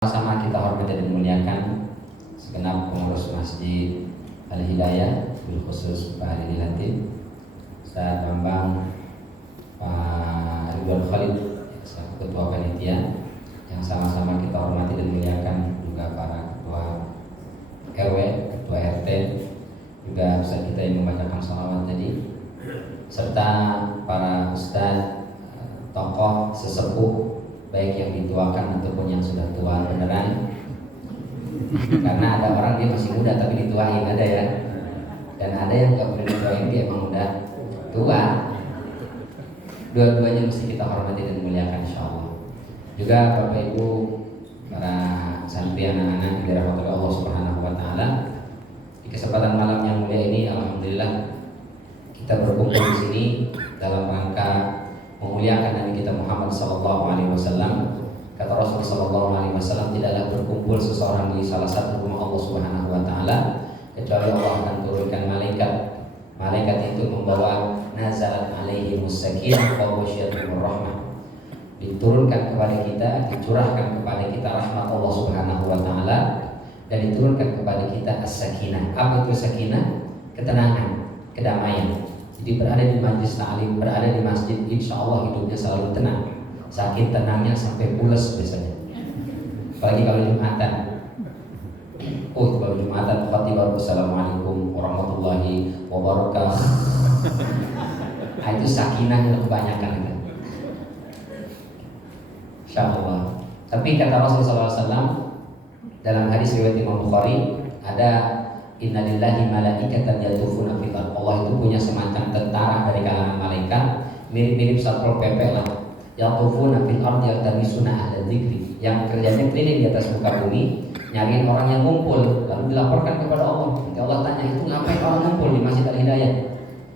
Sama kita hormati dan muliakan segenap pengurus Masjid Al-Hidayah, khusus Pak Hadi Latif, Ustaz Bambang, Pak Ridwan Khalid, Ketua Panitia, yang sama-sama kita hormati dan muliakan, juga para Ketua RW, Ketua RT, juga Ustaz kita yang membacakan sholawat tadi, serta para Ustaz, tokoh sesepuh, baik yang dituakan ataupun yang sudah tua beneran. Karena ada orang dia masih muda tapi dituain, ada ya. Dan ada yang gak boleh dituain, dia emang udah tua. Dua-duanya mesti kita hormati dan muliakan, insyaallah. Juga Bapak Ibu, para santri anak-anak yang dirahmati Allah Subhanahu wa taala, di kesempatan malam yang mulia ini alhamdulillah kita berkumpul di sini dalam rangka memuliakan Nabi kita Muhammad sallallahu alaihi wasallam. Kata Rasul sallallahu alaihi wasallam, tidaklah berkumpul seseorang di salah satu rumah Allah Subhanahu wa taala kecuali Allah akan turunkan malaikat. Malaikat itu membawa nazalat alaihi musakinah wa wasyiatur rahmah. Diturunkan kepada kita, dicurahkan kepada kita rahmat Allah Subhanahu wa taala dan diturunkan kepada kita as-sakinah. Apa itu sakinah? Ketenangan, kedamaian. Jadi berada di majlis ta'lim, berada di masjid, insya Allah hidupnya selalu tenang. Sakit tenangnya sampai pules biasanya. Apalagi kalau Jumatan. Oh, kalau Jumatan, khotibah, assalamualaikum warahmatullahi wabarakatuh. Nah, itu sakinah yang kebanyakan kan. Insya Allah. Tapi kata Rasulullah SAW dalam hadis riwayat Imam Bukhari, ada Inna lillahi malaikatan yatufuna fil ardh. Allah itu punya semacam tentara dari kalangan malaikat, mirip-mirip Satpol PP lah. Yatufuna fil ardh yaltamisuna ahla dzikri, yang kerjanya keliling di atas muka bumi, nyariin orang yang ngumpul, lalu dilaporkan kepada Allah. Nanti Allah tanya, itu ngapain orang ngumpul di Masjid Al-Hidayah?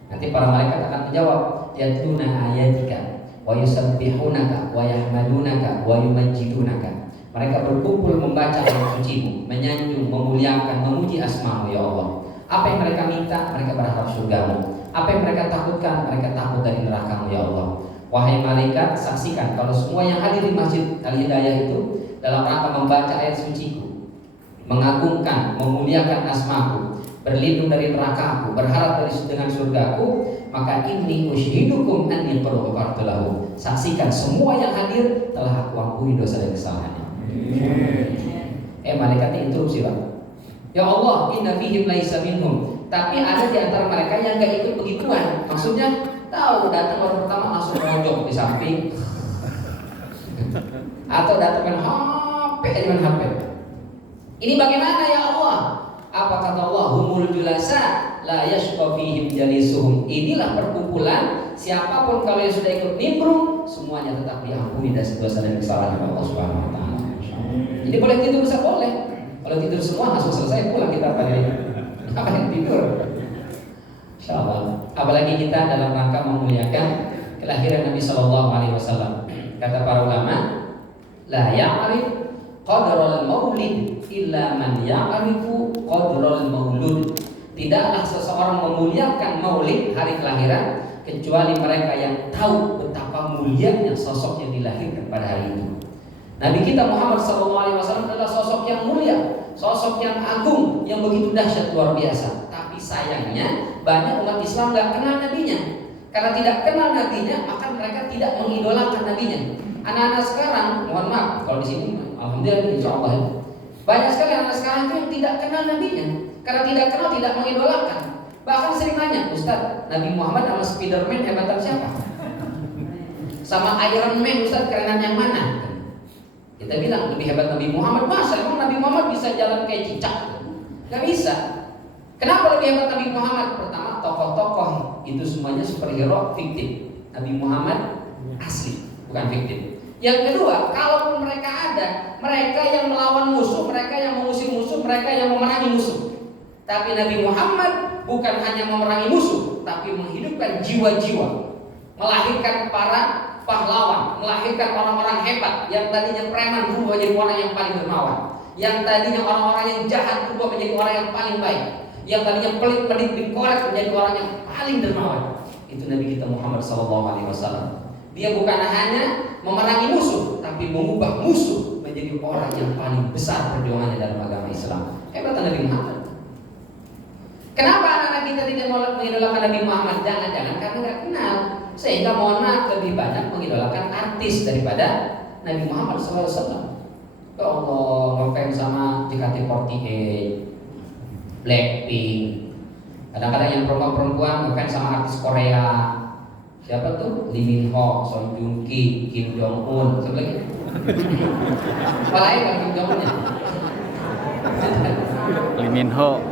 Nanti para malaikat akan menjawab, yatluna ayatika wa yusabbihunaka wa yahmadunaka wa yumajjidunaka. Mereka berkumpul membaca ayat suci-Mu, menyanjung, memuliakan, memuji asma-Mu ya Allah. Apa yang mereka minta, mereka berharap surga-Mu. Apa yang mereka takutkan, mereka takut dari neraka-Mu ya Allah. Wahai malaikat, saksikan kalau semua yang hadir di Masjid Al-Hidayah itu dalam rangka membaca ayat suci-Ku, mengagungkan, memuliakan asma-Ku, berlindung dari neraka-Ku, berharap dengan surga-Ku, maka ini ushidukum anni qad ghafartu lahu. Saksikan semua yang hadir telah Aku ampuni dosa dan kesalahannya. Malaikatnya interupsi Pak. Ya Allah, inna fihim laisa minhum. Tapi ada di antara mereka yang gak ikut begituan. Maksudnya tahu datang orang pertama langsung mojok di samping, atau datang dengan HP. Ini bagaimana ya Allah? Apa kata Allah? Humul julasa la yashqa fihim jalisuhum. Inilah perkumpulan, siapapun kalau yang sudah ikut nimbrung, semuanya tetap diampuni dari dosa dan kesalahan Allah Subhanahu wa taala. Jadi boleh tidur bisa boleh. Kalau tidur semua langsung selesai, pulang kita pada apa yang tidur. Insyaallah. Apalagi kita dalam rangka memuliakan kelahiran Nabi Sallallahu Alaihi Wasallam. Kata para ulama, la ya'rif qadral maulid illa man ya'rifu qadral maulud. Tidaklah seseorang memuliakan maulid hari kelahiran kecuali mereka yang tahu betapa mulianya sosok yang dilahirkan pada hari itu. Nabi kita Muhammad SAW adalah sosok yang mulia, sosok yang agung, yang begitu dahsyat luar biasa. Tapi sayangnya banyak umat Islam gak kenal nabinya. Karena tidak kenal nabinya, maka mereka tidak mengidolakan nabinya. Anak-anak sekarang, mohon maaf, kalau di sini alhamdulillah insya Allah ya, banyak sekali anak sekarang itu yang tidak kenal nabinya. Karena tidak kenal, tidak mengidolakan. Bahkan sering nanya, Ustaz, Nabi Muhammad sama Spiderman hebatan siapa? Sama Iron Man, Ustaz, kerenan yang mana? Kita bilang lebih hebat Nabi Muhammad. Masa emang Nabi Muhammad bisa jalan kayak cicak? Gak bisa. Kenapa lebih hebat Nabi Muhammad? Pertama, tokoh-tokoh itu semuanya superhero fiktif. Nabi Muhammad asli, bukan fiktif. Yang kedua, kalaupun mereka ada, mereka yang melawan musuh, mereka yang mengusir musuh, mereka yang memerangi musuh. Tapi Nabi Muhammad bukan hanya memerangi musuh, tapi menghidupkan jiwa-jiwa, melahirkan para pahlawan, melahirkan orang-orang hebat yang tadinya preman berubah menjadi orang yang paling dermawan, yang tadinya orang-orang yang jahat berubah menjadi orang yang paling baik, yang tadinya pelit-pelit dikorek menjadi orang yang paling dermawan. Itu Nabi kita Muhammad SAW. Dia bukan hanya memerangi musuh, tapi mengubah musuh menjadi orang yang paling besar perjuangannya dalam agama Islam. Hebat Nabi Muhammad. Kenapa anak-anak kita tidak mau mengidolakan Nabi Muhammad? Jangan-jangan karena nggak kenal, sehingga mohon maaf lebih banyak mengidolakan artis daripada Nabi Muhammad SAW. Ya Allah, ngefans sama JKT48, Blackpink. Kadang-kadang yang perempuan ngefans sama artis Korea. Siapa tuh? Lee Min Ho, Song Joong Ki, Kim Jong Un. Siapa lagi? Apa lain kan Kim Jong Un-nya? Lee Min Ho,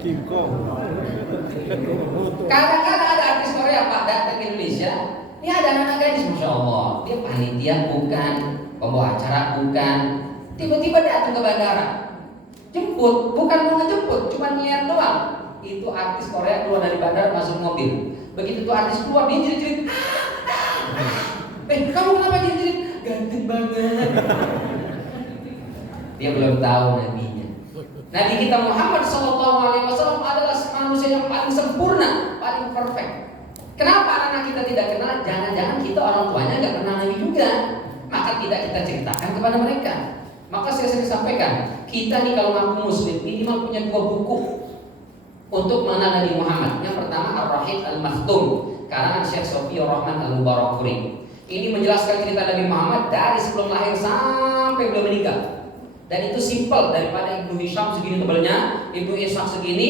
Kim Kong. Kadang-kadang ada artis Korea Pak datang ke Indonesia. Ini ada anak gadis, Masya Allah. Dia panitia bukan, pembawa acara bukan. Tiba-tiba datang ke bandara, jemput, bukan mau ngejemput, cuma lihat doang. Itu artis Korea keluar dari bandara masuk mobil. Begitu tuh artis keluar, dia jerit-jerit. Kamu kenapa jerit-jerit? Ganteng banget. Dia belum tahu nabinya. Nabi kita Muhammad SAW adalah manusia yang paling sempurna, paling perfect. Kenapa anak kita tidak kenal? Jangan-jangan kita orang tuanya nggak kenal Nabi juga, maka tidak kita ceritakan kepada mereka. Maka saya sering sampaikan, kita nih kalau ngaku Muslim minimal punya 2 buku untuk mengenal Nabi Muhammad. Yang pertama Ar-Rahid Al-Maktum, karangan Syekh Sofi Rahman Al-Mubarakuri. Ini menjelaskan cerita Nabi Muhammad dari sebelum lahir sampai beliau meninggal. Dan itu simpel, daripada Ibnu Hisham segini tebalnya, Ibnu Ishaq segini.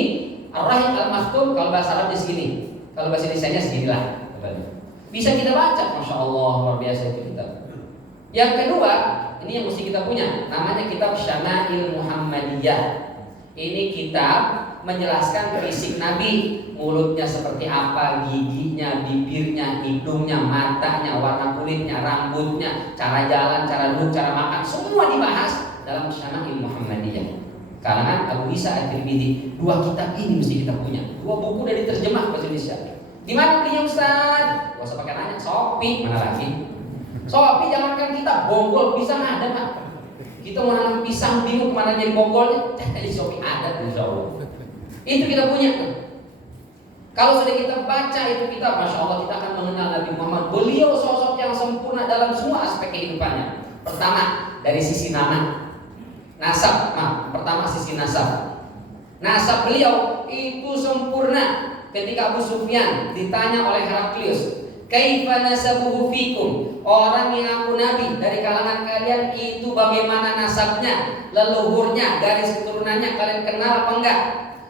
Ar-Rahid Al-Maktum kalau bahasa Arabnya segini, kalau bahasa Indonesianya seginilah tebalnya. Bisa kita baca, Masya Allah, luar biasa itu kitab. Yang kedua, ini yang mesti kita punya, namanya kitab Syama'il Muhammadiyah. Ini kitab menjelaskan fisik Nabi, mulutnya seperti apa, giginya, bibirnya, hidungnya, matanya, warna kulitnya, rambutnya, cara jalan, cara duduk, cara makan, semua dibahas dalam Syama'il Muhammadiyah. Karangan Abu Isa At-Tirmidzi. 2 kitab ini mesti kita punya. 2 buku dari terjemah bahasa Indonesia. Di mana belinya Ustaz? Gak usah pakai nanya, Shopee mana lagi? Shopee jangankan kita, bonggol pisang ada Pak. Kita mau nanam pisang bingung kemana jadi bonggolnya, di Shopee ada, Insya Allah. Itu kita punya. Kalau sudah kita baca itu kitab, Masya Allah, kita akan mengenal Nabi Muhammad. Beliau sosok yang sempurna dalam semua aspek kehidupannya. Pertama, dari sisi nama, nasab. Pertama sisi nasab. Nasab beliau itu sempurna. Ketika Abu Sufyan ditanya oleh Heraklius, kaifa nasabuhu fikum, orang yang aku nabi dari kalangan kalian itu bagaimana nasabnya, leluhurnya, garis keturunannya, kalian kenal apa enggak?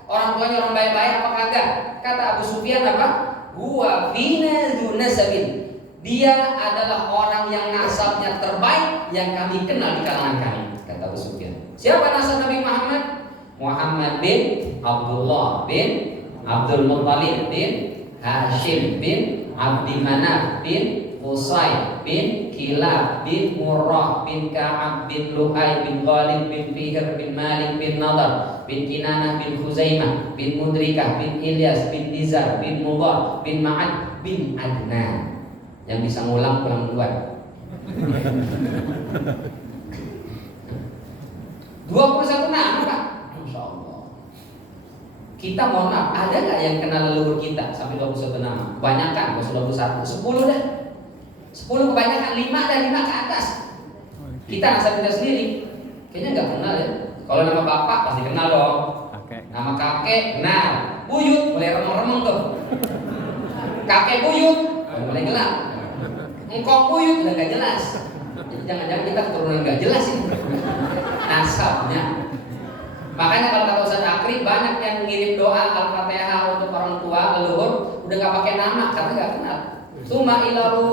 Orang tuanya orang baik-baik apa kagak? Kata Abu Sufyan apa? Huwa fina dzu nasabin. Dia adalah orang yang nasabnya terbaik yang kami kenal di kalangan kami, kata Abu Sufyan. Siapa nasab Nabi Muhammad? Muhammad bin Abdullah bin Abdul Muttalib bin Hashim bin Abdi Manaf bin Qusay bin Kilab bin Murrah bin Ka'ab bin Lu'ay bin Ghalib bin Fihr bin Malik bin Nadar bin Kinanah bin Khuzaimah bin Mudrikah bin Ilyas bin Nizar bin Mudhar bin Ma'ad bin Adnan. Yang bisa ngulang pulang duluan. 21 nama Pak. Masya Allah. Kita mohon maaf, ada nggak yang kenal leluhur kita sampai 21 nama? Kebanyakan, gak usah 21, 10 dah. 10 kebanyakan, 5 dan 5 ke atas. Kita nasab kita sendiri kayaknya nggak kenal ya. Kalau nama bapak pasti kenal dong. Nama kakek kenal. Buyut mulai remeng-remeng tuh. Kakek buyut mulai gelap. Engkong buyut udah nggak jelas. Jadi jangan-jangan kita keturunan nggak jelas ini nasabnya. Makanya kalau kata Ustaz Akri, banyak yang ngirim doa Al-Fatihah untuk orang tua leluhur udah nggak pakai nama karena nggak kenal. Suma ilaru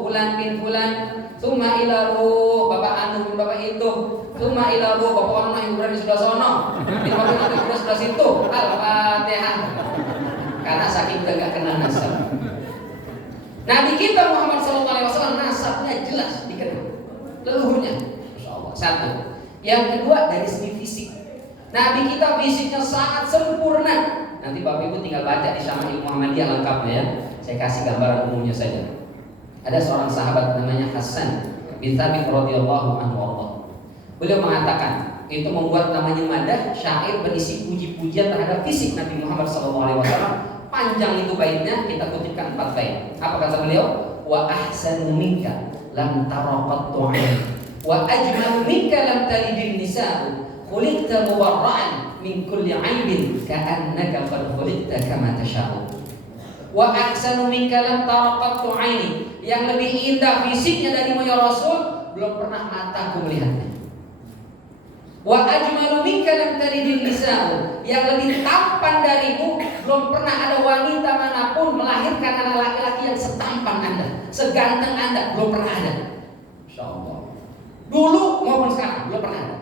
fulan bin fulan, suma ilaru bapak anu bin bapak itu, suma ilaru bapak ono yang berada di sebelah sono, bin bapak itu di sebelah situ. Al-Fatihah. Karena saking udah nggak kenal nasab. Nabi kita Muhammad SAW nasabnya jelas dikenal, leluhurnya, Masya Allah. 1. Yang kedua dari segi fisik. Nabi kita fisiknya sangat sempurna. Nanti Bapak Ibu tinggal baca di Syama'il Muhammadiyah lengkapnya ya. Saya kasih gambaran umumnya saja. Ada seorang sahabat namanya Hasan bin Thabit radhiyallahu anhu. Beliau mengatakan, itu membuat namanya madah, syair berisi puji-pujian terhadap fisik Nabi Muhammad SAW. Panjang itu baitnya, kita kutipkan 4 bait. Apa kata beliau? Wa ahsanu minka lam tara qattu 'ain Wa ajmalu minka lam talidin nisa'u khuliqta mubarra'an min kulli 'aibin ka'annaka qad khuliqta kama tasha'u. Wa ahsanu minka lam tara qattu 'aini. Yang lebih indah fisiknya darimu ya Rasul, belum pernah mataku melihatnya. Wa ajmalu minka lam talidin nisa'u. Yang lebih tampan darimu, belum pernah ada wanita manapun melahirkan anak laki-laki yang setampan Anda, seganteng Anda, belum pernah ada. Insyaallah. Dulu maupun sekarang belum pernah ada.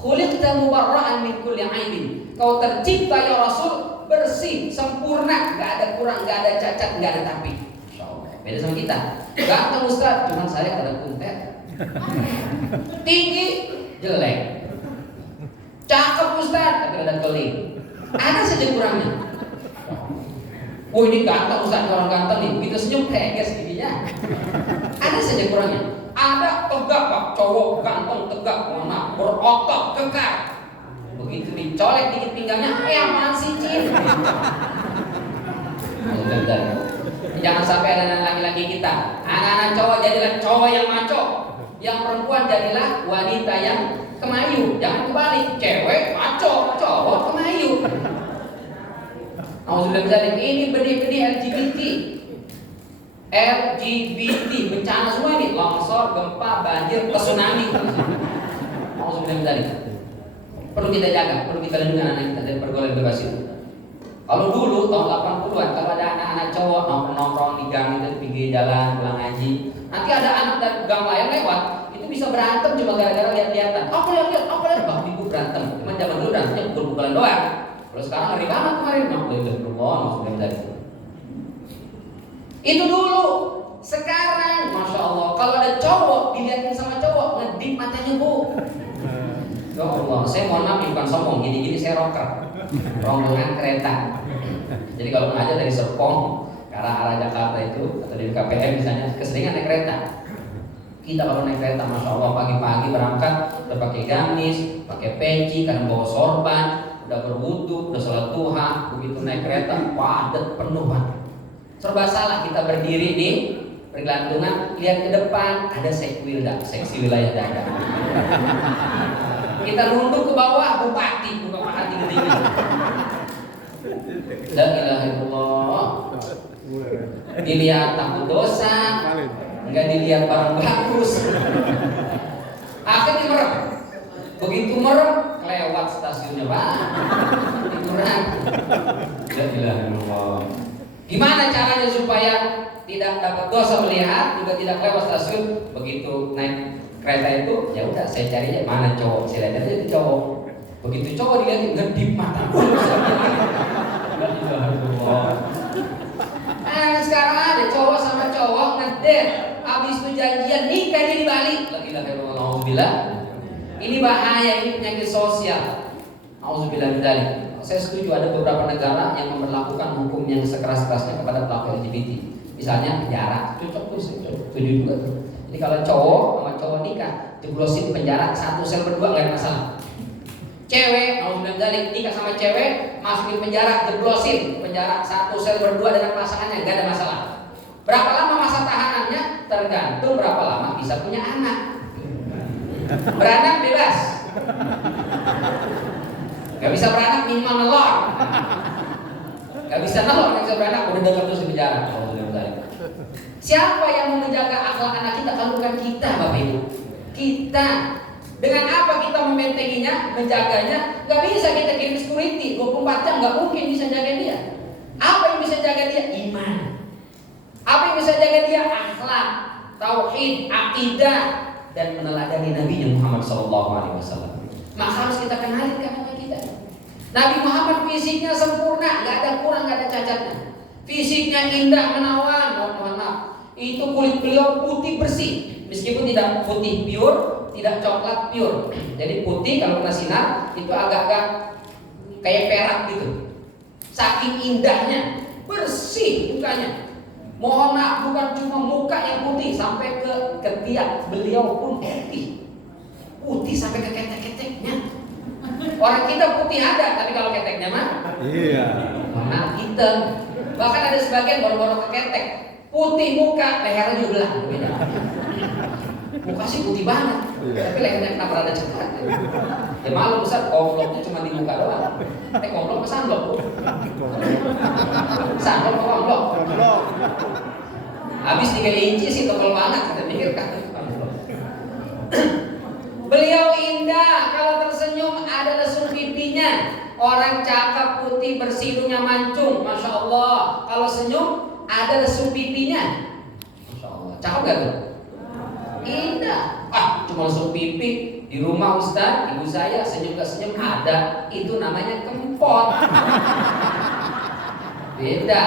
Khuliqta mubarra'an min kulli 'aibin. Kau tercipta ya Rasul bersih, sempurna, enggak ada kurang, enggak ada cacat, enggak ada tapi. Insyaallah. Beda sama kita. Ganteng Ustaz, cuma saya ada kuntet. Tinggi, jelek. Cakep Ustaz, tapi ada keling. Ada saja kurangnya. Oh ini ganteng Ustaz, orang ganteng nih. Begitu senyum teges giginya. Ada saja kurangnya. Ada tegak Pak, cowok ganteng tegak, mana berotot kekar. Begitu dicolek dikit pinggangnya, apaan sih Cin? Jangan sampai ada anak laki-laki kita. Anak-anak cowok jadilah cowok yang maco, yang perempuan jadilah wanita yang kemayu. Jangan kebalik, cewek maco, cowok kemayu. Alhamdulillah, ini benih-benih LGBT bencana semua ini, longsor, gempa, banjir, tsunami. Alhamdulillah, perlu kita jaga, perlu kita lindungi anak kita dari pergaulan bebas itu. Kalau dulu tahun 80-an, kalau ada anak-anak cowok nongkrong di gang itu di pinggir jalan pulang ngaji, nanti ada anak dari gang lain lewat, itu bisa berantem cuma gara-gara lihat-lihatan. Aku lihat, bang ibu berantem. Cuma zaman dulu berantemnya pukul-pukulan doang. Kalau sekarang ngeri banget kemarin, Alhamdulillah. Itu dulu. Sekarang, masya Allah, kalau ada cowok dilihatin sama cowok, ngedip matanya bu. Ya Allah, saya mohon maaf bukan sombong, gini-gini saya rocker, rombongan kereta. Jadi kalau mengajar dari Serpong ke arah Jakarta itu atau dari KPM misalnya, keseringan naik kereta. Kita kalau naik kereta, masya Allah, pagi-pagi berangkat udah pakai gamis, pakai peci, karena bawa sorban, udah berwudu, udah sholat duha. Begitu naik kereta, padat penuh Pak. Serba salah kita berdiri di pergelantungan, lihat ke depan ada seksi wilayah dada. Kita nunduk ke bawah, bupati, bukan hati gede. La ilaha illallah. Dilihat takut dosa, enggak dilihat barang bagus. Akhirnya merem. Begitu merem, kelewat stasiunnya Pak. Tiduran. La ilaha illallah. Gimana caranya supaya tidak dapat dosa melihat, juga tidak lewat stasiun? Begitu naik kereta itu, ya udah saya cari mana cowok, saya lihat aja itu cowok. Begitu cowok dilihat ngedip mata. Sekarang ada cowok sama cowok ngedate, habis itu janjian nikahnya di Bali. Alhamdulillah. Ini bahaya, ini penyakit sosial. Alhamdulillah dzalik. Saya setuju ada beberapa negara yang memperlakukan hukum yang sekeras-kerasnya kepada pelaku LGBT. Misalnya penjara, cocok tuh, setuju juga tuh. Jadi kalau cowok sama cowok nikah, jeblosin penjara satu sel berdua nggak ada masalah. Cewek, alhamdulillah nikah sama cewek, masukin penjara, jeblosin penjara satu sel berdua dengan pasangannya nggak ada masalah. Berapa lama masa tahanannya? Tergantung berapa lama bisa punya anak. Beranak bebas. Gak bisa beranak minimal nelor. Gak bisa nelor, gak bisa beranak udah dalam terus di penjara. Siapa yang mau menjaga akhlak anak kita kalau bukan kita, Bapak Ibu? Kita. Dengan apa kita membentenginya, menjaganya? Gak bisa kita kirim security 24 jam, gak mungkin bisa jaga dia. Apa yang bisa jaga dia? Iman. Apa yang bisa jaga dia? Akhlak, tauhid, akidah, dan meneladani Nabi Muhammad SAW. Maka harus kita kenali kepada kita. Nabi Muhammad fisiknya sempurna, nggak ada kurang, nggak ada cacatnya. Fisiknya indah menawan, mohon maaf. Itu kulit beliau putih bersih, meskipun tidak putih pure, tidak coklat pure. Jadi putih kalau kena sinar itu agak-agak kayak perak gitu. Saking indahnya, bersih mukanya. Mohon maaf, bukan cuma muka yang putih, sampai ke ketiak beliau pun putih. Putih sampai ke ketek-keteknya. Orang kita putih ada, tapi kalau keteknya mah iya. Mana hitam. Bahkan ada sebagian baru-baru ke ketek. Putih muka, lehernya juga belah. Muka sih putih banget. Tapi lehernya kenapa rada cepat? Ya malu Ustaz, komploknya cuma di muka doang. Komplok ke sandok Bu? Sandok ke komplok? Habis 3 inci sih tebal banget, kita pikir kan. Beliau indah, kalau tersenyum ada lesung pipinya. Orang cakep putih bersih mancung, masya Allah. Kalau senyum ada lesung pipinya, masya Allah. Cakep gak tuh? Indah. Cuma lesung pipi di rumah Ustaz, ibu saya senyum gak senyum ada. Itu namanya kempot. Beda.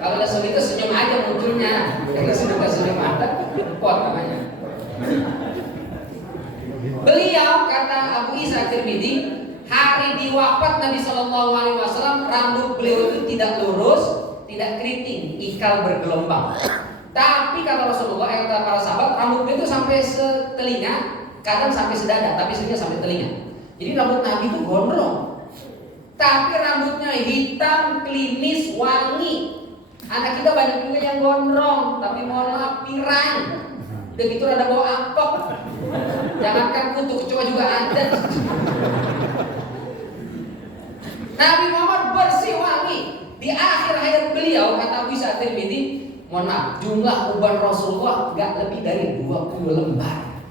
Kalau lesung itu senyum aja munculnya. Kalau senyum gak senyum ada, kempot namanya. Beliau kata Abu Isa Tirmidzi, hari di wafat Nabi Shallallahu Alaihi Wasallam rambut beliau itu tidak lurus, tidak keriting, ikal bergelombang. Tapi kata Rasulullah, kata para sahabat, rambut beliau itu sampai setelinga, kadang sampai sedada, tapi seringnya sampai telinga. Jadi rambut Nabi itu gondrong, tapi rambutnya hitam, klimis, wangi. Anak kita banyak juga yang gondrong, tapi mohon maaf pirang. Udah gitu ada bau apok. Jangankan kutu, kecoa juga ada. Nabi Muhammad bersih wangi. Di akhir hayat beliau kata Abu Isa Tirmidzi, mohon maaf, jumlah uban Rasulullah gak lebih dari 20 lembar.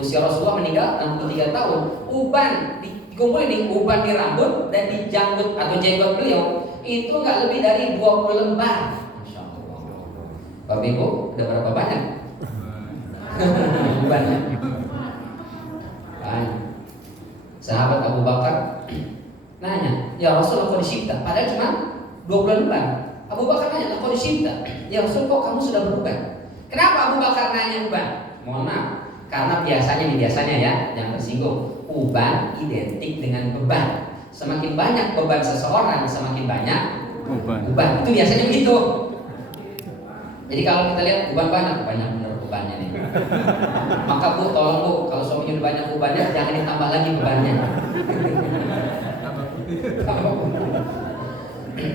Usia Rasulullah meninggal 63 tahun. Uban dikumpulin nih, uban di rambut dan di janggut atau jenggot beliau itu gak lebih dari 20 lembar. Masya Allah. Bapak Ibu, udah berapa banyak? Ubannya banyak. Sahabat Abu Bakar nanya, ya Rasul kok disipta? Padahal cuma 20 lembar. Abu Bakar nanya, kok disipta? Ya Rasul kok kamu sudah beruban? Kenapa Abu Bakar nanya uban? Mohon maaf, karena biasanya ya, jangan tersinggung. Uban identik dengan beban. Semakin banyak beban seseorang, semakin banyak uban. Itu biasanya begitu. Jadi kalau kita lihat uban banyak bener bebannya nih. Maka Bu, tolong Bu, kalau suaminya banyak ubannya, jangan ditambah lagi bebannya.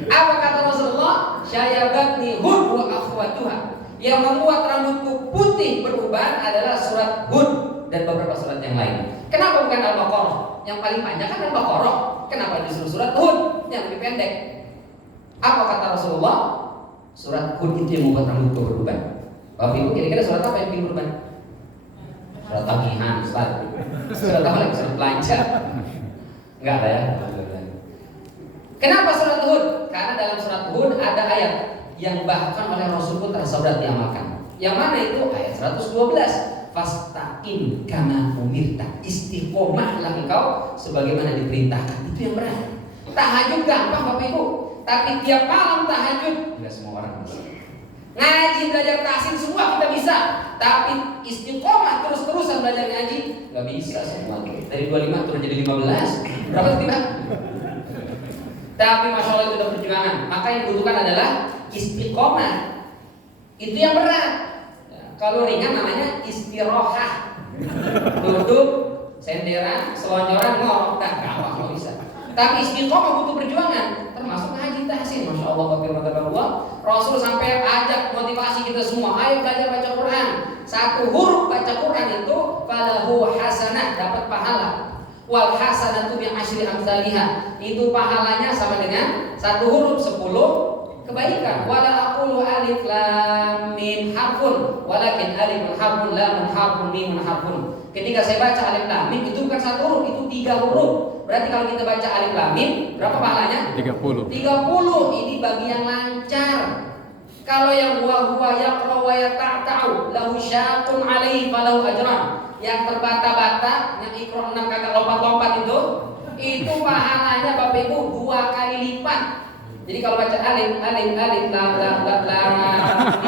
Apa kata Rasulullah? Syayabatni Hud wa akhwatuha. Yang membuat rambutku putih beruban adalah surat Hud dan beberapa surat yang lain. Kenapa bukan Al-Baqarah? Yang paling panjang kan Al-Baqarah. Kenapa disuruh surat Hud yang lebih pendek? Apa kata Rasulullah? Surat Hud itu yang membuat rambutku beruban. Bapak Ibu, kira-kira surat apa yang bikin beruban? Surat tagihan, surat apa lagi? Surat belanja? Enggak ada ya. Kenapa surat Hud? Karena dalam surat Hud ada ayat yang bahkan oleh Rasul pun terasa berat diamalkan. Yang mana itu? Ayat 112. Fastaqim kama umirta. Istiqomahlah engkau sebagaimana diperintahkan. Itu yang berat. Tahajud gampang Bapak Ibu, tapi tiap malam tahajud enggak semua orang bisa. Ngaji, belajar tahsin semua kita bisa, tapi istiqomah terus-terusan belajar ngaji enggak bisa semua. Dari 25 turun jadi 15. Berapa tiba? Tapi masya Allah itu udah perjuangan. Maka yang dibutuhkan adalah istiqomah. Itu yang berat. Kalau ringan namanya istirohah. Duduk, senderan, selonjoran, ngorok, gampang kalau bisa. Tapi istiqomah butuh perjuangan. Termasuk ngaji tahsin. Masya Allah, Allah. Rasul sampai ajak motivasi kita semua. Ayo belajar baca Quran. Satu huruf baca Quran itu falahu hasanah, dapat pahala. Wal hasanatu bi asyri amsalihha. Itu pahalanya sama dengan satu huruf 10 kebaikan. Wala aqulu alif lam mim harfun, walakin alif harfun lam harfun mim harfun. Ketika saya baca alif lam mim itu bukan satu huruf, itu 3 huruf. Berarti kalau kita baca alif lam mim berapa pahalanya? 30. Ini bagi yang lancar. Kalau yang huwa yaqra wa yata'ta'u lahu syaqun alaihi falahu ajran. Yang terbata-bata, yang ikro 6 kagak lompat-lompat itu pahalanya Bapak Ibu 2 kali lipat. Jadi kalau baca alif lam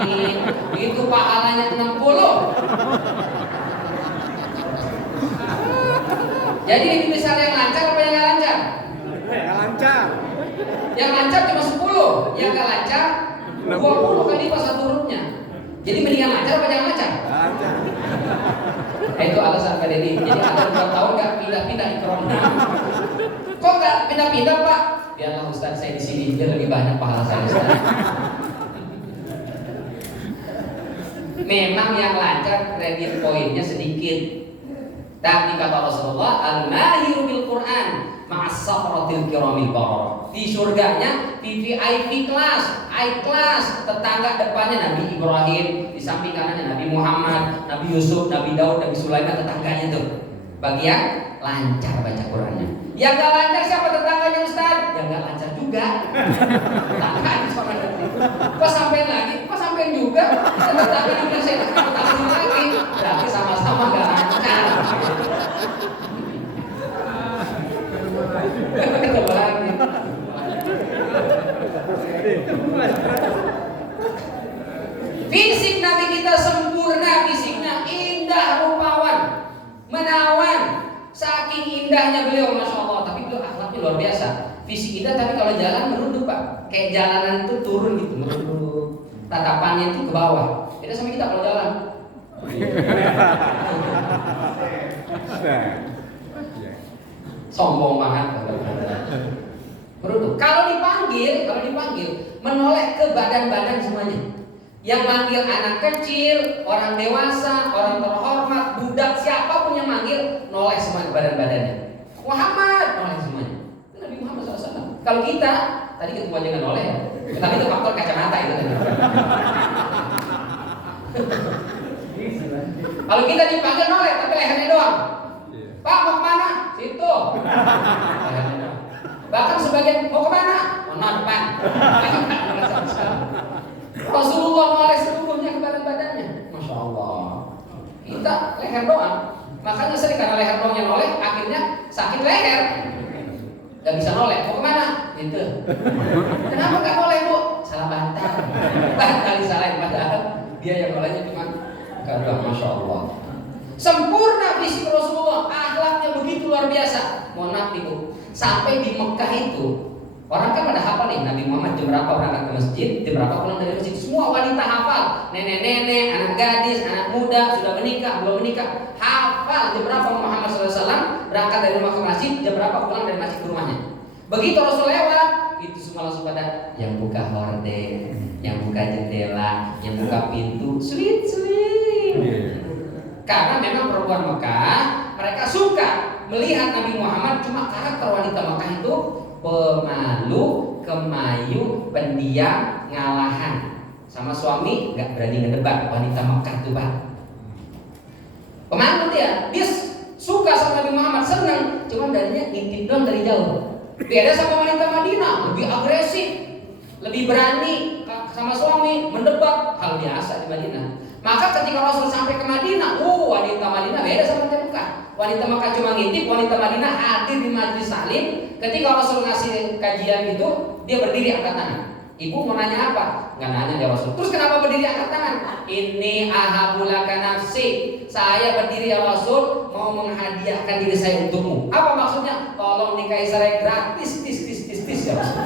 mim itu pahalanya 60. Jadi ini misal yang lancar apa yang nggak lancar? Yang lancar. Yang lancar cuma 10, yang nggak lancar 20 kali lipat satu hurufnya. Jadi mendingan lancar apa jangan lancar? Lancar. Itu alasan Pak Dedi. Jadi ada 2 tahun nggak pindah-pindah ikramnya. Kok nggak pindah-pindah Pak? Biarlah Ustaz saya di sini biar lebih banyak pahala saya Ustaz. Memang yang lancar kredit poinnya sedikit. Tapi kata Rasulullah, al-mahiru bil Quran ma'as safaratil kiramil bararah. Di surganya VVIP kelas, high class, tetangga depannya Nabi Ibrahim, di samping kanannya Nabi Muhammad, Nabi Yusuf, Nabi Daud, Nabi Sulaiman, tetangganya tuh. Bagian lancar baca Qurannya. Yang gak lancar siapa tetangganya Ustaz? Yang gak lancar juga. Tetangganya sama nanti. Kok sampein lagi? Kok sampein juga? Tetangganya udah saya tetangganya lagi. Berarti sama-sama gak lancar. Ketemu lagi. Fisik Nabi kita sempurna, fisiknya indah, rupawan, menawan. Saking indahnya beliau, masya Allah. Tapi beliau akhlaknya luar biasa. Fisik indah, tapi kalau jalan merunduk pak. Kayak jalanan itu turun gitu, merunduk. Tatapannya itu ke bawah. Beda sama kita kalau jalan. Sombong banget. Merunduk. Kalau dipanggil, menoleh ke badan-badan semuanya. Yang manggil anak kecil, orang dewasa, orang terhormat, budak, siapapun yang manggil, noleh semua ke badan-badannya. Muhammad, noleh semuanya. Itu Nabi Muhammad SAW. Kalau kita, tadi ketemu aja nggak noleh ya. Tapi itu faktor kacamata itu. Kalau kita dipanggil noleh, tapi lehernya doang. Pak mau kemana? Situ. Bahkan sebagian mau kemana? Mau depan. Rasulullah noleh seluruhnya ke badan-badannya. Masya Allah. Kita leher doang. Makanya sering karena leher doang yang noleh, akhirnya sakit leher. Gak bisa noleh. Mau kemana? Gitu. Kenapa gak noleh bu? Salah bantal. Bantal disalahin padahal dia yang nolehnya cuma kagak. Masya Allah. Sempurna fisik Rasulullah, akhlaknya begitu luar biasa. Mohon maaf ibu. Sampai di Mekah itu orang kan pada hafal nih Nabi Muhammad jam berapa berangkat ke masjid, jam berapa pulang dari masjid. Semua wanita hafal, nenek-nenek, anak gadis, anak muda, sudah menikah, belum menikah, hafal jam berapa Muhammad SAW berangkat dari rumah ke masjid, jam berapa pulang dari masjid ke rumahnya. Begitu Rasul lewat, itu semua langsung pada yang buka horden, yang buka jendela, yang buka pintu, sweet. Karena memang perempuan Mekah mereka suka melihat Nabi Muhammad, cuma karakter wanita Mekah itu pemalu, kemayu, pendiam, ngalahan. Sama suami nggak berani ngedebat. Wanita Mekah tuh pak pemalu dia suka sama Nabi Muhammad, senang. Cuma darinya ngintip doang dari jauh. Beda sama wanita Madinah, lebih agresif, lebih berani sama suami, mendebat, hal biasa di Madinah. Maka ketika Rasul sampai ke Madinah, wanita Madinah beda sama wanita Mekah. Wanita Mekah cuma ngintip, wanita Madinah hadir di majelis salim. Ketika Rasul ngasih kajian itu, dia berdiri angkat tangan. Ibu mau nanya apa? Nggak nanya ya Rasul. Terus kenapa berdiri angkat tangan? Ini ahabulaka nafsi. Saya berdiri ya Rasul, mau menghadiahkan diri saya untukmu. Apa maksudnya? Tolong nikahi saya gratis, tis ya Rasul.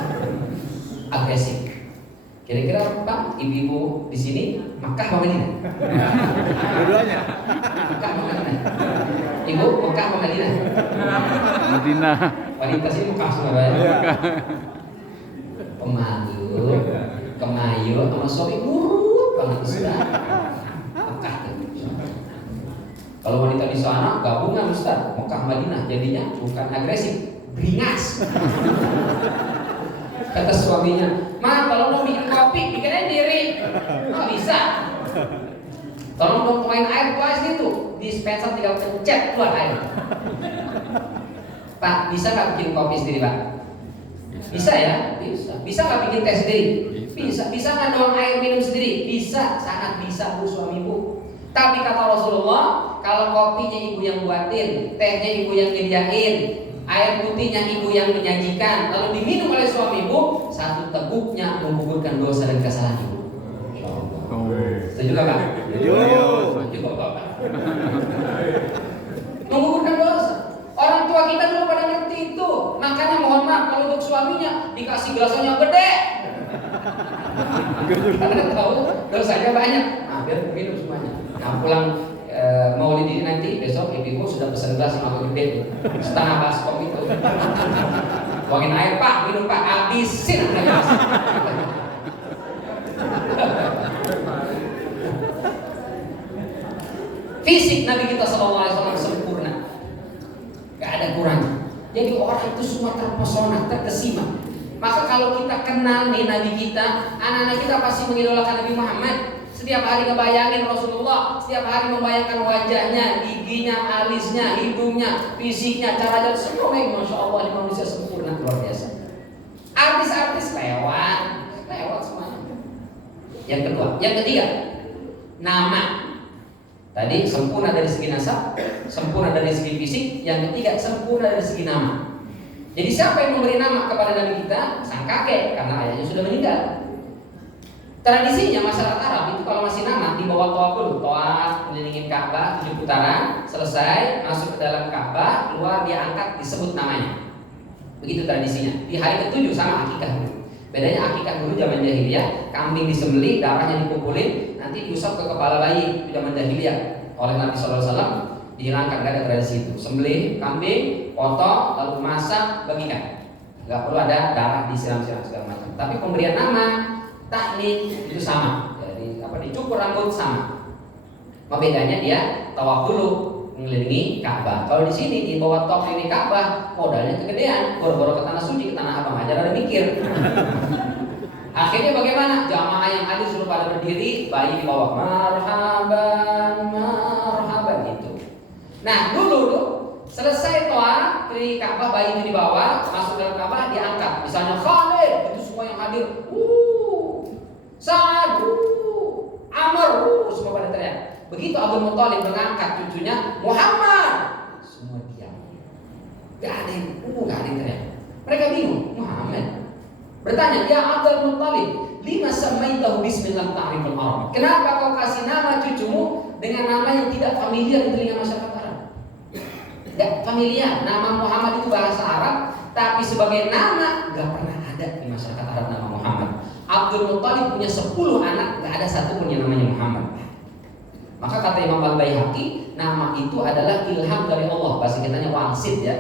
Agresif. Kira-kira Pak, ibu-ibu di sini Makkah apa Madinah? Dua-duanya. Makkah apa Madinah? Ibu Makkah apa Madinah? Madinah. Wanita sini Makkah semua ya. Pemalu, kemayu, sama suami nurut banget Ustaz. Makkah tuh. Kalau wanita di sana gabungan Ustaz, Makkah Madinah jadinya bukan agresif, beringas. Kata suaminya, "Ma, kalau mau bikin kopi, bikinnya sendiri." Nggak bisa. Tolong dong tuangin air keluar gitu. Dispenser tinggal pencet keluar air. Pak, bisa nggak bikin kopi sendiri Pak? Bisa ya? Bisa. Bisa nggak bikin teh sendiri? Bisa. Bisa nggak doang air minum sendiri? Bisa. Sangat bisa bu suami bu. Tapi kata Rasulullah, kalau kopinya ibu yang buatin, tehnya ibu yang nyediain, air putihnya ibu yang menyajikan, lalu diminum oleh suami ibu, satu teguknya menggugurkan dosa dan kesalahan ibu. Setuju gak Pak? Setuju Bapak. Menggugurkan dosa. Orang tua kita dulu pada ngerti itu. Makanya mohon maaf kalau untuk suaminya dikasih gelasnya gede. Karena tahu dosanya banyak. Biar minum semuanya. Nah pulang Maulid ini nanti besok ibu sudah pesan gelas yang agak gede, setengah baskom itu. Buangin air Pak, minum Pak, habisin aja. Fisik Nabi kita SAW sempurna, gak ada kurang. Jadi orang itu semua terpesona, terkesima. Maka kalau kita kenal nih Nabi kita, anak-anak kita pasti mengidolakan Nabi Muhammad. Setiap hari ngebayangin Rasulullah, setiap hari membayangkan wajahnya, giginya, alisnya, hidungnya, fisiknya, cara jalan, semua Masya Allah, ini manusia sempurna, luar biasa. Artis-artis lewat semuanya. Yang kedua, yang ketiga, nama. Tadi sempurna dari segi nasab, sempurna dari segi fisik. Yang ketiga, sempurna dari segi nama. Jadi siapa yang memberi nama kepada Nabi kita? Sang kakek, karena ayahnya sudah meninggal. Tradisinya masyarakat Arab itu kalau masih nama dibawa tawaf dulu, tawaf melingin Ka'bah 7 putaran, selesai masuk ke dalam Ka'bah, keluar diangkat disebut namanya. Begitu tradisinya. Di hari ke-7 sama akikah dulu. Bedanya akikah dulu zaman jahiliyah, kambing disembelih, darahnya dikumpulin, nanti diusap ke kepala bayi. Itu zaman jahiliyah oleh Nabi SAW dihilangkan, gak ada tradisi itu. Sembelih kambing, potong, lalu masak, bagikan. Gak perlu ada darah disiram-siram segala macam. Tapi pemberian nama, taknik itu sama. Jadi dicukur rambut sama. Bedanya dia tawaf dulu mengelilingi Ka'bah. Kalau di sini di bawah tawaf ini Ka'bah, modalnya kegedean, boro-boro ke tanah suci, ke tanah abang aja ada mikir. Akhirnya bagaimana? Jamaah yang hadir suruh pada berdiri, bayi di bawah marhaban, marhaban gitu. Nah dulu tuh selesai tawaf di Ka'bah, bayi itu di bawah, masuk dalam Ka'bah diangkat. Misalnya Khalid, itu semua yang hadir, Sa'ad, Amr, semua pada teriak. Begitu Abdul Muthalib mengangkat cucunya Muhammad, semua diam. Gak ada yang teriak. Mereka bingung, Muhammad. Bertanya, ya Abdul Muthalib, lima samaitahu bismillah ta'riful Arab. Kenapa kau kasih nama cucumu dengan nama yang tidak familiar di telinga masyarakat Arab? Tidak familiar. Nama Muhammad itu bahasa Arab, tapi sebagai nama gak pernah ada di masyarakat Arab nama Muhammad. Abdul Muthalib punya 10 anak, gak ada satu pun yang namanya Muhammad. Maka kata Imam Al-Baihaqi, nama itu adalah ilham dari Allah. Bahasa kitanya wangsit ya,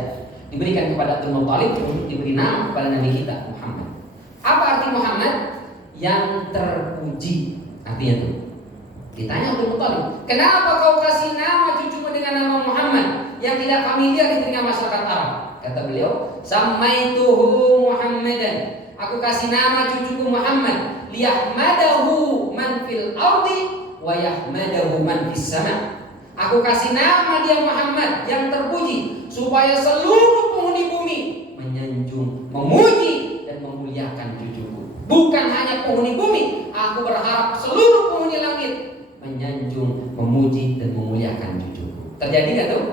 diberikan kepada Abdul Muthalib untuk diberi nama kepada Nabi kita Muhammad. Apa arti Muhammad? Yang terpuji. Artinya itu. Ditanya Abdul Muthalib, kenapa kau kasih nama cucumu dengan nama Muhammad yang tidak familiar di telinga masyarakat Arab? Kata beliau, samaituhu Muhammadan. Aku kasih nama cucuku Muhammad liyahmadahu man fil ardi wa yahmadahu man fis sama. Aku kasih nama dia Muhammad yang terpuji supaya seluruh penghuni bumi menyanjung, memuji dan memuliakan cucuku. Bukan hanya penghuni bumi, aku berharap seluruh penghuni langit menyanjung, memuji dan memuliakan cucuku. Terjadi enggak tuh?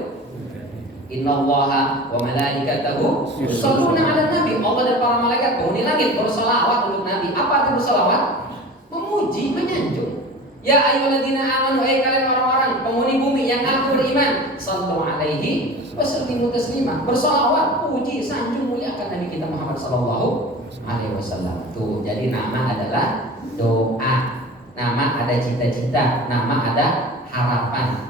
Innallaha wa malaikatahu yusholluna 'alan nabi. Allah dan para malaikat penghuni langit berselawat untuk Nabi. Apa arti berselawat? Memuji, menyanjung. Ya ayyuhalladzina amanu, hai kalian orang-orang penghuni bumi yang aku beriman, sallu alaihi wasallimu taslima. Berselawat, puji, sanjung, muliakan Nabi kita Muhammad sallallahu alaihi wasallam. Tuh, jadi nama adalah doa. Nama ada cita-cita, nama ada harapan.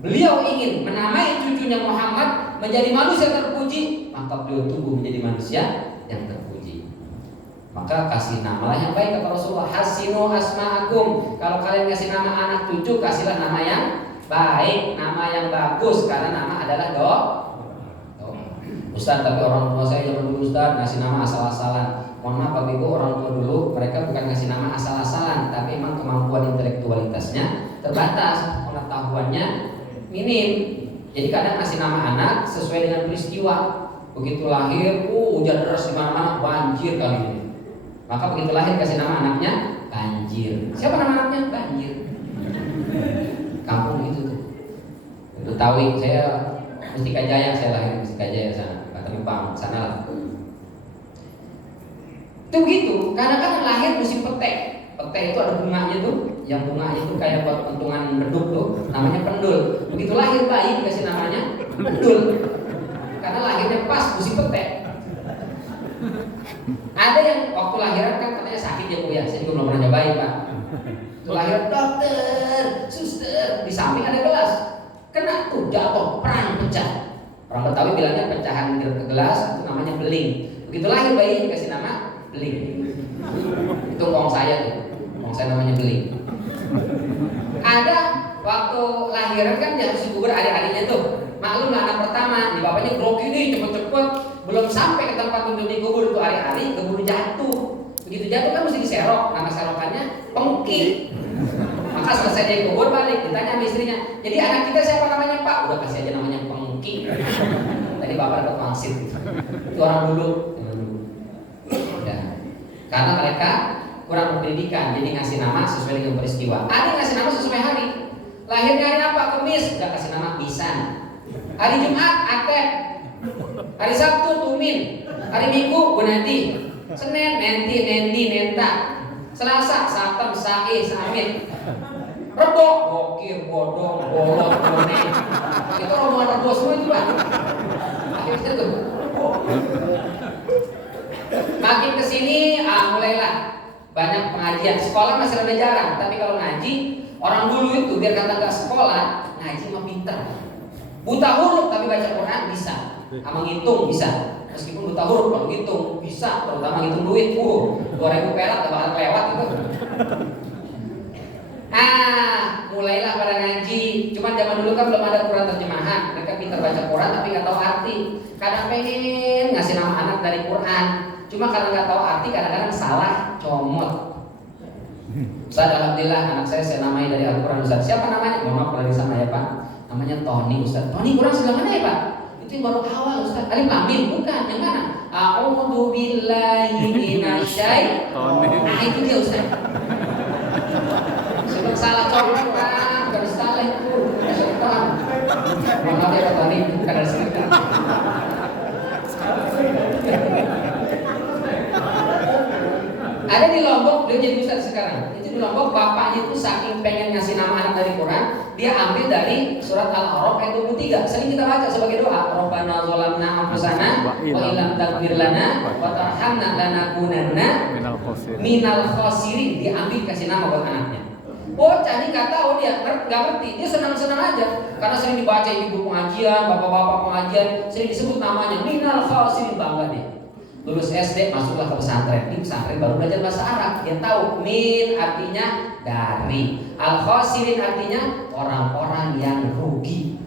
Beliau ingin menamai cucunya Muhammad menjadi manusia terpuji, maka beliau tumbuh menjadi manusia yang terpuji. Maka kasih namalah yang baik, kata Rasulullah. Hasinu asma'akum. Kalau kalian kasih nama anak cucu, kasihlah nama yang baik, nama yang bagus, karena nama adalah doa. Ustaz, tapi orang tua saya zaman dulu Ustaz ngasih nama asal-asalan. Mohon maaf Bapak Ibu, orang tua dulu mereka bukan ngasih nama asal-asalan, tapi memang kemampuan intelektualitasnya terbatas, pengetahuannya minim. Jadi kadang ngasih nama anak sesuai dengan peristiwa. Begitu lahir, hujan deras di mana-mana, banjir kali ini. Maka begitu lahir kasih nama anaknya Banjir. Siapa nama anaknya? Banjir. Kampung itu tuh. Betawi, saya Mustika Jaya, saya lahir di Mustika Jaya sana, Kalimpang sana lah. Itu begitu. Kadang-kadang lahir musim petek. Petek itu ada bunganya tuh, yang bunganya itu kayak buat pentungan beduk tuh, namanya pendul. Begitu lahir bayi dikasih namanya pendul, karena lahirnya pas musim petek. Ada yang waktu lahiran kan katanya sakit ya Bu ya, saya juga belum pernah nyobain Pak. Itu lahir dokter, suster, di samping ada gelas, kena tuh jatuh, perang pecah. Orang Betawi bilangnya pecahan gelas itu namanya beling. Begitu lahir bayi dikasih nama beling. Itu ngong saya tuh. Saya namanya beling. Ada waktu lahiran kan dia harus dikubur adik-adiknya tuh. Maklum lah anak pertama, di bapaknya grogi nih cepet-cepet, belum sampai ke tempat untuk dikubur tuh adik-adik keburu jatuh. Begitu jatuh kan mesti diserok, nama serokannya pengki. Maka selesai dia kubur balik, ditanya sama istrinya, jadi anak kita siapa namanya Pak? Udah kasih aja namanya Pengki. Tadi bapak dapat pangsit. Itu orang dulu. Ya. Karena mereka kurang berpendidikan, jadi ngasih nama sesuai dengan peristiwa. Ada yang ngasih nama sesuai hari. Lahirnya hari apa? Kemis, udah kasih nama Bisan. Hari Jumat, Atep. Hari Sabtu, Tumin. Hari Minggu, Gunadi. Senin, Nenti, Nendi, Nenta. Selasa, Satem, Sae, Samit. Rebo, Bokir, Bodong, Bolot, Bone. Itu rombongan rebo semua itu Pak. Akhirnya tuh. Makin kesini, mulailah banyak pengajian. Sekolah masih ada jarang, tapi kalau ngaji, orang dulu itu biar kata nggak sekolah, ngaji mah pinter. Buta huruf tapi baca Quran bisa, sama ngitung bisa. Meskipun buta huruf kalau ngitung bisa, terutama ngitung duit, 2.000 perak gak bakal lewat itu. Mulailah pada ngaji. Cuman zaman dulu kan belum ada Quran terjemahan. Mereka pintar baca Quran tapi nggak tahu arti. Kadang pengen ngasih nama anak dari Quran, cuma karena nggak tahu arti kadang-kadang salah, comot. Ustaz, alhamdulillah anak saya namai dari Al-Quran Ustaz. Siapa namanya? Mohon maaf dari sana ya Pak. Namanya Tony Ustaz. Tony Quran sebelah mana ya Pak? Itu yang baru awal Ustaz. Alif Lam Mim bukan, yang mana? A'udzu billahi minasyaitonir. Nah itu dia Ustaz. Sebelum salah contoh Pak, harus salah itu. Syaitan. Mohon maaf ya Pak Tony, bukan dari sini. Ada di Lombok, beliau jadi ustaz sekarang. Itu di Lombok, bapaknya itu saking pengen ngasih nama anak dari Quran, dia ambil dari surat Al-A'raf ayat 23. Sering kita baca sebagai doa, Rabbana zalamna anfusana wa illam taghfir lana wa tarhamna lanakunanna minal khasirin. Diambil kasih nama buat anaknya. Bocah ini nggak tahu, dia nggak ngerti, dia senang-senang aja karena sering dibaca ibu pengajian, bapak-bapak pengajian, sering disebut namanya minal khasirin, bangga dia. Lulus SD masuklah ke pesantren. Di pesantren baru belajar bahasa Arab. Dia tahu min artinya dari, al khasirin artinya orang-orang yang rugi.